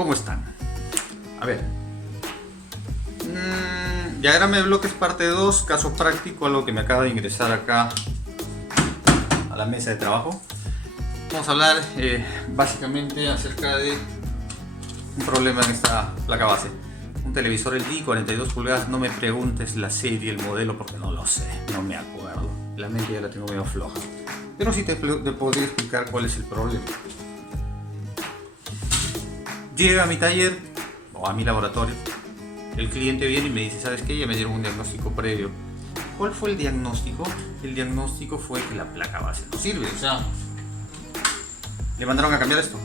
¿Cómo están? A ver. Diagrama de bloques parte 2, caso práctico, algo que me acaba de ingresar acá a la mesa de trabajo. Vamos a hablar básicamente acerca de un problema en esta placa base. Un televisor LG 42 pulgadas, no me preguntes la serie, el modelo, porque no lo sé, no me acuerdo. La mente ya la tengo medio floja. Pero sí te podría explicar cuál es el problema. Llega a mi taller o a mi laboratorio, el cliente viene y me dice, ¿sabes qué? Ya me dieron un diagnóstico previo. ¿Cuál fue el diagnóstico? El diagnóstico fue que la placa base no sirve, o sea, le mandaron a cambiar esto.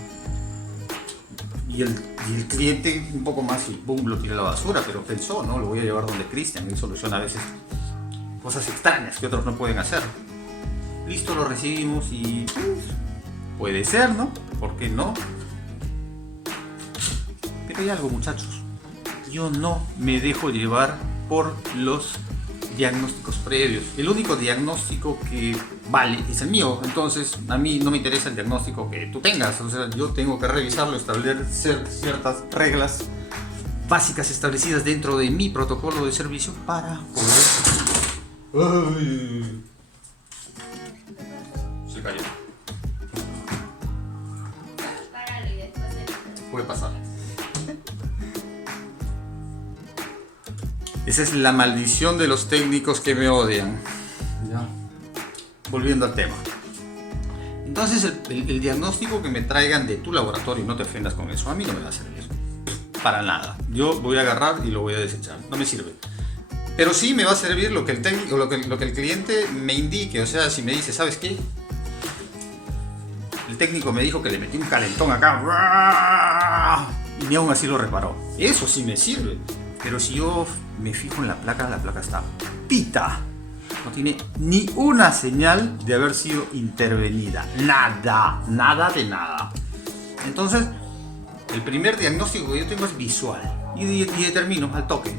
Y el cliente un poco más y boom, lo tiró a la basura, pero pensó, ¿no? Lo voy a llevar donde Cristian, él soluciona a veces cosas extrañas que otros no pueden hacer. Listo, lo recibimos y pues, puede ser, ¿no? ¿Por qué no? Pero hay algo, muchachos, yo no me dejo llevar por los diagnósticos previos. El único diagnóstico que vale es el mío, entonces a mí no me interesa el diagnóstico que tú tengas, o sea, yo tengo que revisarlo, establecer ciertas reglas básicas establecidas dentro de mi protocolo de servicio para poder... ¡Ay! Se cayó. Puede pasar. Esa es la maldición de los técnicos que me odian. Ya. Volviendo al tema. Entonces el diagnóstico que me traigan de tu laboratorio, no te ofendas con eso, a mí no me va a servir. Para nada. Yo voy a agarrar y lo voy a desechar. No me sirve. Pero sí me va a servir lo que el técnico, lo que el cliente me indique. O sea, si me dice, ¿sabes qué? El técnico me dijo que le metí un calentón acá. Y ni aún así lo reparó. Eso sí me sirve. Pero si yo me fijo en la placa está pita. No tiene ni una señal de haber sido intervenida. Nada, nada de nada. Entonces, el primer diagnóstico que yo tengo es visual. Y determino al toque.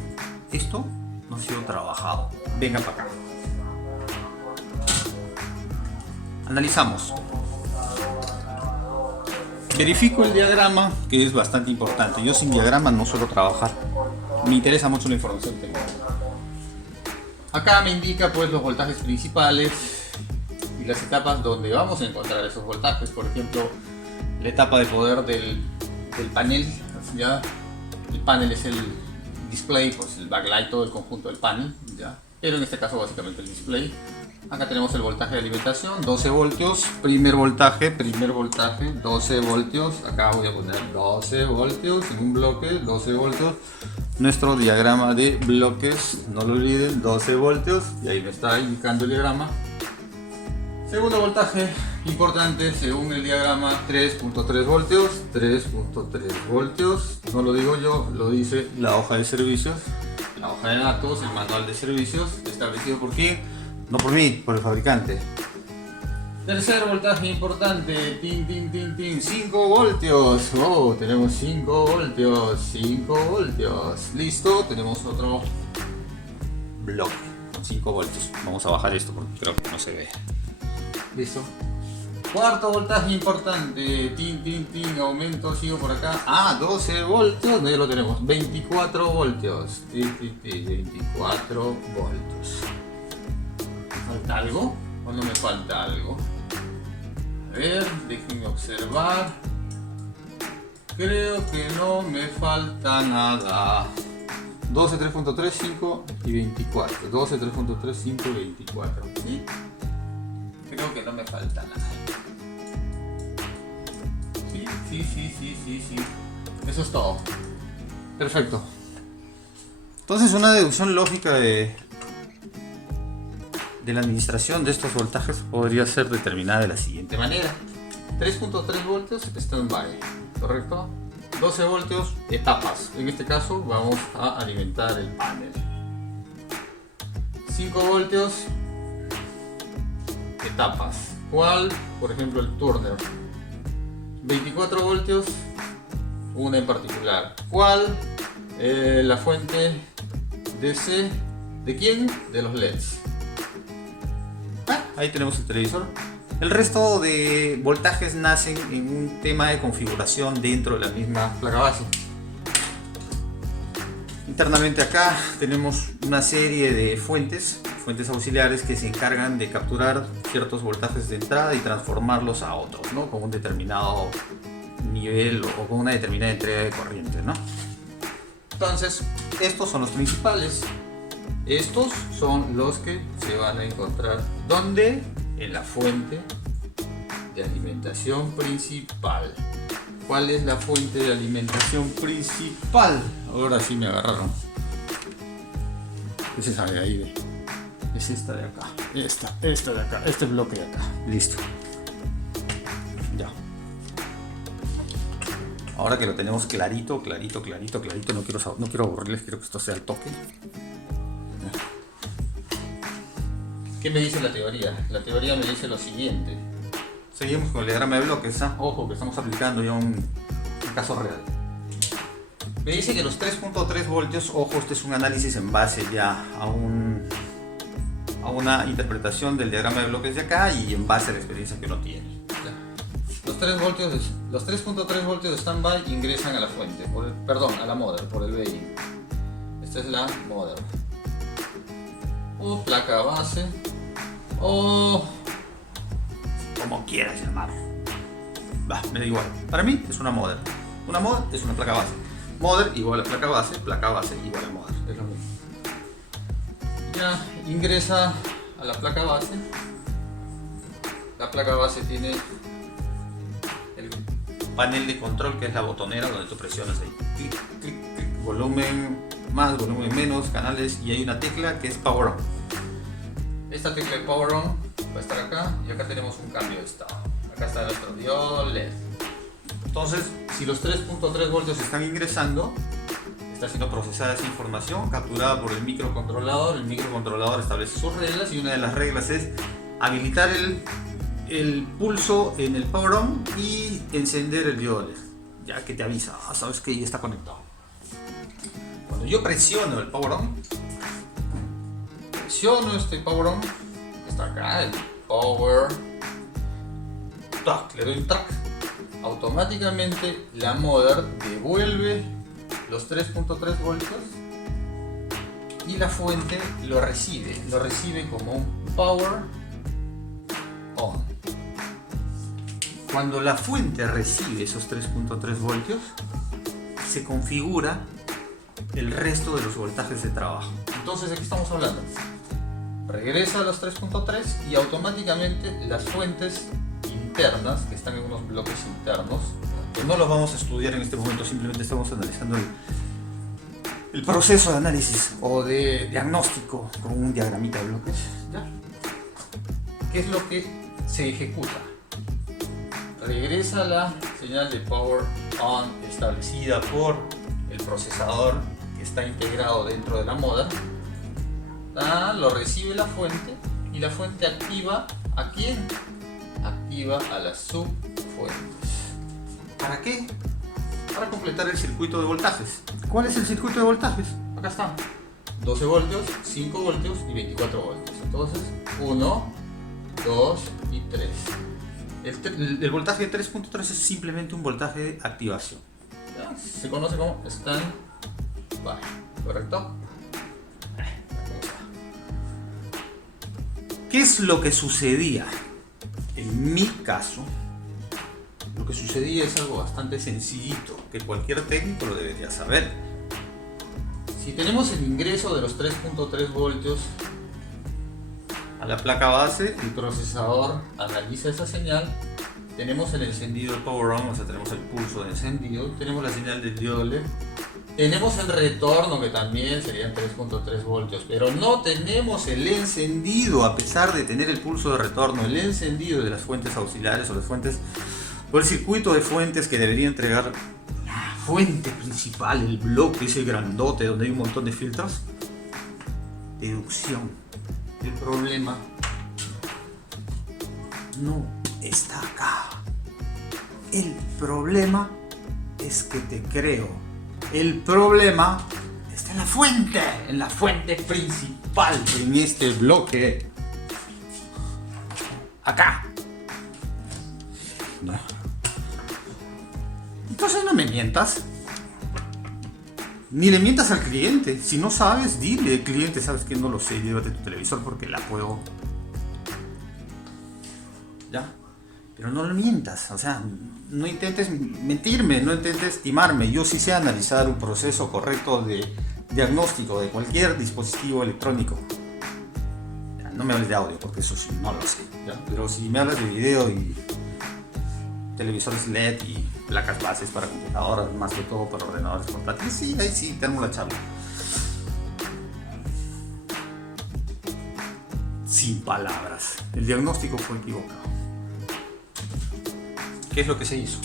Esto no ha sido trabajado. Venga para acá. Analizamos. Verifico el diagrama, que es bastante importante. Yo sin diagrama no suelo trabajar. Me interesa mucho la información que tengo. Acá me indica pues los voltajes principales y las etapas donde vamos a encontrar esos voltajes. Por ejemplo, la etapa de poder del panel. ¿Ya? El panel es el display, pues el backlight, todo el conjunto del panel. ¿Ya? Pero en este caso básicamente el display. Acá tenemos el voltaje de alimentación, 12 voltios, primer voltaje, 12 voltios. Acá voy a poner 12 voltios en un bloque, 12 voltios. Nuestro diagrama de bloques, no lo olviden, 12 voltios. Y ahí me está indicando el diagrama. Segundo voltaje, importante, según el diagrama, 3.3 voltios. 3.3 voltios, no lo digo yo, lo dice la hoja de servicios. La hoja de datos, el manual de servicios, establecido por quién. No por mí, por el fabricante. Tercer voltaje importante, 5 voltios. Oh, tenemos 5 voltios, 5 voltios. Listo, tenemos otro bloque con 5 voltios. Vamos a bajar esto porque creo que no se ve. Listo. Cuarto voltaje importante, aumento, sigo por acá. 12 voltios, no, ya lo tenemos. 24 voltios. 24 voltios. ¿Falta algo? ¿O no me falta algo? A ver, déjenme observar. Creo que no me falta nada. 12, 3.3, 5 y 24. 12, 3.3, 5 y 24. ¿Sí? Creo que no me falta nada. Sí. Eso es todo. Perfecto. Entonces una deducción lógica de la administración de estos voltajes podría ser determinada de la siguiente manera. 3.3 voltios stand-by, ¿correcto? 12 voltios etapas. En este caso vamos a alimentar el panel. 5 voltios etapas. ¿Cuál? Por ejemplo el turner. 24 voltios, una en particular. ¿Cuál? La fuente DC. ¿De quién? De los LEDs. Ahí tenemos el televisor. El resto de voltajes nacen en un tema de configuración dentro de la misma placa base. Internamente acá tenemos una serie de fuentes auxiliares que se encargan de capturar ciertos voltajes de entrada y transformarlos a otros, ¿no? Con un determinado nivel o con una determinada entrega de corriente, ¿no? Entonces, estos son los principales. Estos son los que se van a encontrar ¿dónde? En la fuente de alimentación principal. ¿Cuál es la fuente de alimentación principal? Ahora sí me agarraron. Es esa de ahí, ve. Es esta de acá. Esta de acá. Este bloque de acá. Listo. Ya. Ahora que lo tenemos clarito, no quiero aburrirles, quiero que esto sea al toque. ¿Qué me dice la teoría? La teoría me dice lo siguiente. Seguimos con el diagrama de bloques, ¿ah? Ojo, que estamos aplicando ya un caso real. Me dice que los 3.3 voltios, ojo, este es un análisis en base ya a una interpretación del diagrama de bloques de acá y en base a la experiencia que uno tiene. Los 3.3 voltios de standby ingresan a la fuente, a la mother, por el BI. Esta es la mother. O placa base, o como quieras llamarlo. Me da igual. Para mí es una mother. Una mother es una placa base. Mother igual a placa base igual a mother. Es lo mismo. Ya ingresa a la placa base. La placa base tiene el panel de control, que es la botonera donde tú presionas ahí. Clic, clic, clic. Volumen más, volumen menos, canales, y hay una tecla que es Power On. Esta tecla de Power On va a estar acá y acá tenemos un cambio de estado. Acá está nuestro diodo LED. Entonces, si los 3.3 voltios están ingresando, está siendo procesada esa información, capturada por el microcontrolador. El microcontrolador establece sus reglas y una de las reglas es habilitar el pulso en el Power On y encender el diodo LED, ya que te avisa, sabes que ya está conectado. Cuando yo presiono el Power On, este Power On, está acá el Power, le doy un tac, automáticamente la mother devuelve los 3.3 voltios y la fuente lo recibe como un Power On. Cuando la fuente recibe esos 3.3 voltios, se configura el resto de los voltajes de trabajo. Entonces, ¿de qué estamos hablando? Regresa a los 3.3 y automáticamente las fuentes internas, que están en unos bloques internos, que no los vamos a estudiar en este momento, simplemente estamos analizando el proceso de análisis o de diagnóstico con un diagramita de bloques. ¿Ya? ¿Qué es lo que se ejecuta? Regresa la señal de Power On establecida por el procesador que está integrado dentro de la mother. Lo recibe la fuente y la fuente activa ¿a quién? Activa a las subfuentes. ¿Para qué? Para completar el circuito de voltajes. ¿Cuál es el circuito de voltajes? Acá está. 12 voltios, 5 voltios y 24 voltios. Entonces, 1, 2 y 3. El voltaje de 3.3 es simplemente un voltaje de activación. ¿Ya? Se conoce como stand-by, ¿correcto? ¿Qué es lo que sucedía? En mi caso, lo que sucedía es algo bastante sencillito, que cualquier técnico lo debería saber. Si tenemos el ingreso de los 3.3 voltios a la placa base, el procesador analiza esa señal, tenemos el encendido del Power On, o sea, tenemos el pulso de encendido, tenemos la señal del diodo LED, tenemos el retorno, que también serían 3.3 voltios, pero no tenemos el encendido, a pesar de tener el pulso de retorno, el encendido de las fuentes auxiliares o las fuentes, o el circuito de fuentes que debería entregar la fuente principal, el bloque ese grandote donde hay un montón de filtros. Deducción. El problema no está acá. El problema es que te creo. El problema está en la fuente principal, en este bloque. Acá. ¿Ya? Entonces no me mientas. Ni le mientas al cliente. Si no sabes, dile, cliente, sabes que no lo sé, llévate tu televisor porque la puedo. ¿Ya? Pero no le mientas, o sea, no intentes mentirme, no intentes timarme. Yo sí sé analizar un proceso correcto de diagnóstico de cualquier dispositivo electrónico. Ya, no me hables de audio porque eso sí, no lo sé. ¿Ya? Pero si me hablas de video y televisores LED y placas bases para computadoras, más que todo para ordenadores portátiles, sí, ahí sí, tenemos la charla. Sin palabras, el diagnóstico fue equivocado. ¿Qué es lo que se hizo?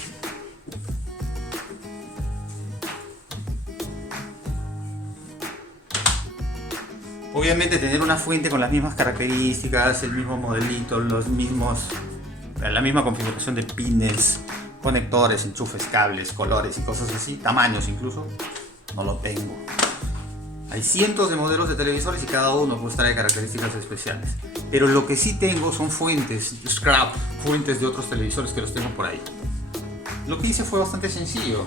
Obviamente tener una fuente con las mismas características, el mismo modelito, la misma configuración de pines, conectores, enchufes, cables, colores y cosas así, tamaños incluso, no lo tengo. Hay cientos de modelos de televisores y cada uno pues trae características especiales. Pero lo que sí tengo son fuentes, scrap, fuentes de otros televisores que los tengo por ahí. Lo que hice fue bastante sencillo.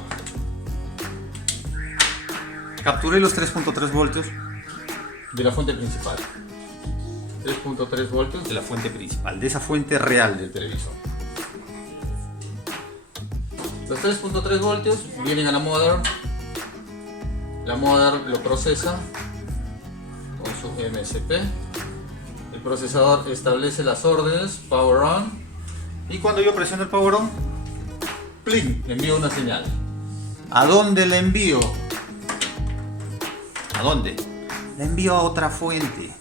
Capturé los 3.3 voltios de la fuente principal. 3.3 voltios de la fuente principal, de esa fuente real del televisor. Los 3.3 voltios vienen a la mother. La mother lo procesa con su MSP. El procesador establece las órdenes, power on. Y cuando yo presiono el power on, ¡pling!, le envío una señal. ¿A dónde le envío? ¿A dónde? Le envío a otra fuente.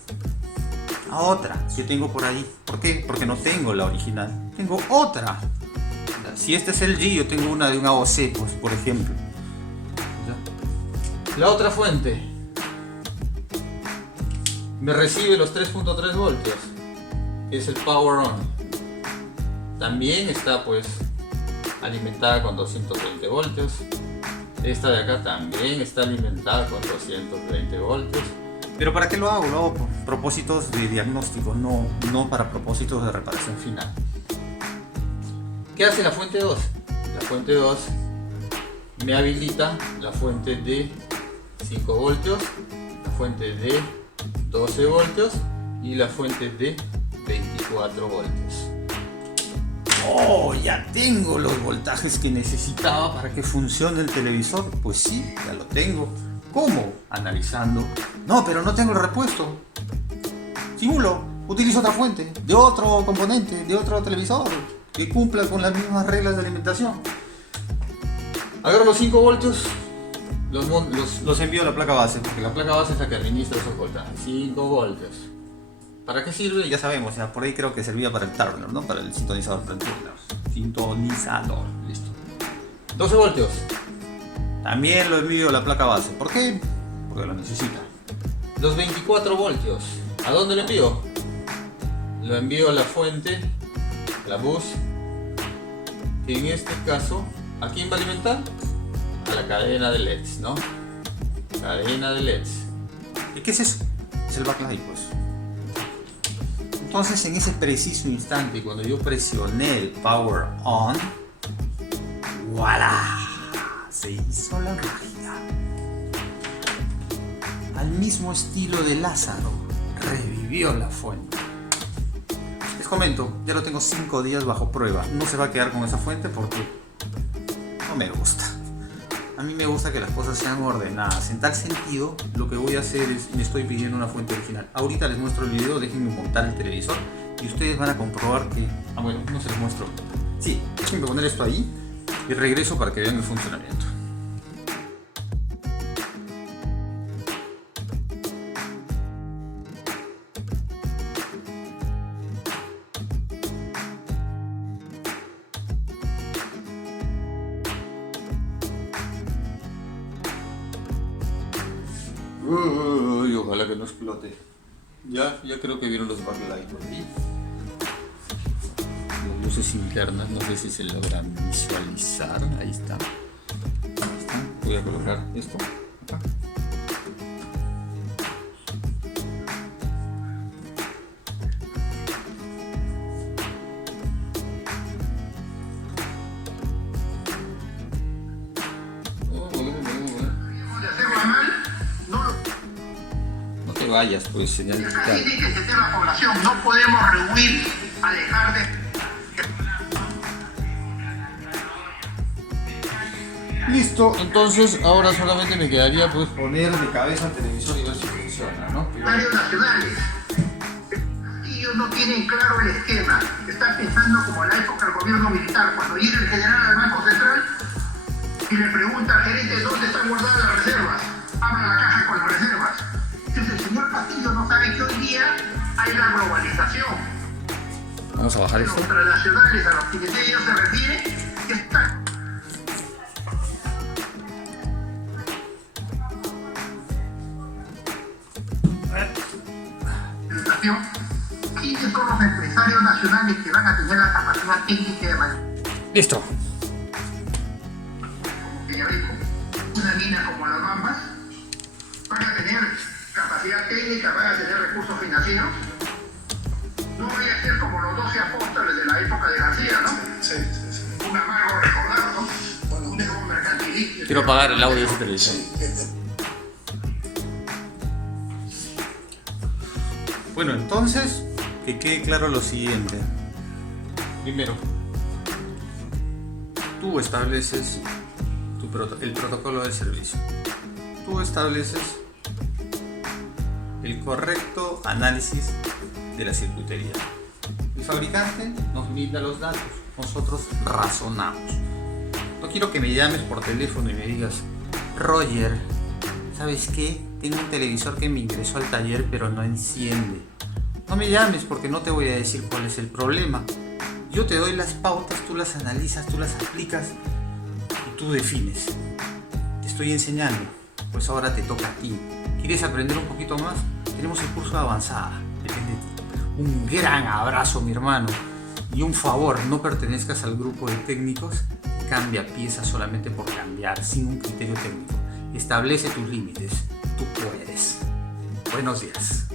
A otra que tengo por ahí. ¿Por qué? Porque no tengo la original. Tengo otra. Si este es el G, yo tengo una de un AOC, pues, por ejemplo. La otra fuente me recibe los 3.3 voltios, que es el power on. También está pues alimentada con 220 voltios. Esta de acá también está alimentada con 220 voltios. ¿Pero para qué lo hago? Lo hago por propósitos de diagnóstico, no para propósitos de reparación final. ¿Qué hace la fuente 2? La fuente 2 me habilita la fuente de 5 voltios, la fuente de 12 voltios y la fuente de 24 voltios. ¡Oh! Ya tengo los voltajes que necesitaba para que funcione el televisor. Pues sí, ya lo tengo. ¿Cómo? Analizando. No, pero no tengo el repuesto. Simulo. Utilizo otra fuente, de otro componente, de otro televisor que cumpla con las mismas reglas de alimentación. Agarro los 5 voltios. Los envío a la placa base, porque la placa base es la que administra esos voltajes. 5 voltios. ¿Para qué sirve? Ya sabemos, ya por ahí creo que servía para el Turner, ¿no? Para el sintonizador Turner. Sintonizador, listo. 12 voltios. También lo envío a la placa base. ¿Por qué? Porque lo necesita. Los 24 voltios. ¿A dónde lo envío? Lo envío a la fuente, la bus, que en este caso, ¿a quién va a alimentar? A la cadena de LEDs, ¿no? Cadena de LEDs. ¿Y qué es eso? Es el backlight, pues. Entonces, en ese preciso instante, cuando yo presioné el power on, ¡voilá! Se hizo la magia. Al mismo estilo de Lázaro, revivió la fuente. Les comento, ya lo tengo 5 días bajo prueba. No se va a quedar con esa fuente porque no me gusta. A mí me gusta que las cosas sean ordenadas. En tal sentido, lo que voy a hacer es, me estoy pidiendo una fuente original. Ahorita les muestro el video, déjenme montar el televisor y ustedes van a comprobar que... Ah, bueno, no se les muestro. Sí, déjenme poner esto ahí y regreso para que vean el funcionamiento. Uy, ojalá que no explote. Ya creo que vieron los backlight por ahí. Las luces internas, no sé si se logran visualizar. Ahí está. Voy a colocar esto acá. vayas, pues, señal Acá digital. tiene que entender la población, no podemos rehuir a dejar de... Listo, entonces ahora solamente me quedaría pues poner de cabeza el televisor y ver si funciona, ¿no? Varios nacionales. Ellos no tienen claro el esquema. Están pensando como en la época del gobierno militar, cuando llega el general al Banco Central y le pregunta al gerente dónde están guardadas las reservas. Abra la caja con las reservas. Entonces el señor Castillo no sabe que hoy día hay la globalización. Vamos a bajar Los esto. transnacionales a los que ellos se refieren están... ¿Quiénes son los empresarios nacionales que van a tener la capacidad técnica de manejar? Listo. Como Peñavico, una mina como las Bambas, van a tener capacidad técnica, van a tener recursos financieros. No vaya a ser como los 12 apóstoles de la época de García, ¿no? Sí. Un amargo recordar, ¿no? Bueno, un ego mercantilista. Quiero apagar el audio de ese televisor. Bueno, entonces, que quede claro lo siguiente. Primero, tú estableces el protocolo de servicio. Tú estableces el correcto análisis de la circuitería. El fabricante nos brinda los datos, nosotros razonamos. No quiero que me llames por teléfono y me digas: Roger, ¿sabes qué? Tengo un televisor que me ingresó al taller pero no enciende. No me llames porque no te voy a decir cuál es el problema. Yo te doy las pautas, tú las analizas, tú las aplicas y tú defines. Te estoy enseñando, pues ahora te toca a ti. ¿Quieres aprender un poquito más? Tenemos el curso de avanzada, depende de ti. Un gran abrazo, mi hermano. Y un favor, no pertenezcas al grupo de técnicos que cambia piezas solamente por cambiar, sin un criterio técnico. Establece tus límites. Tú puedes. Buenos días.